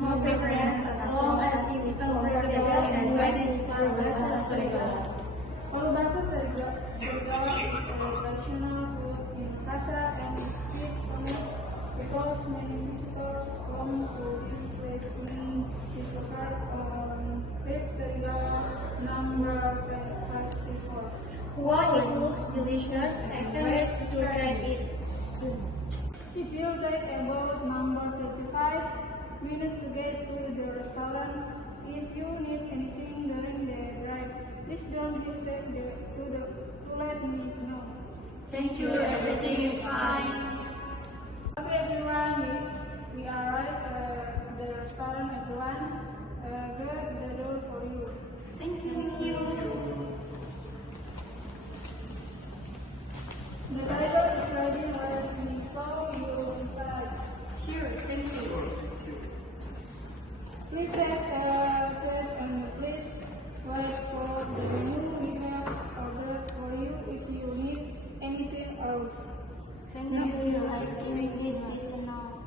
No preference as long as it's comfortable and ready is palabasa serigala. Palabasa serigala is a traditional food in Makassar and is kept famous because many visitors come to this place during this occurred on Great Serigala number 54. Wow, it looks delicious. I can't wait to try it soon. If you take about number 35 minutes to get to the restaurant, if you need anything during the drive, please don't hesitate to let me know. Thank you, everything is fine. Okay everyone, we arrived at the restaurant everyone. Get the door for you. Thank you. Thank you. The driver is ready when we saw you inside. Sure, thank you. Please sit and please wait for the new we have ordered for you if you need anything else. Thank you. I think this is enough.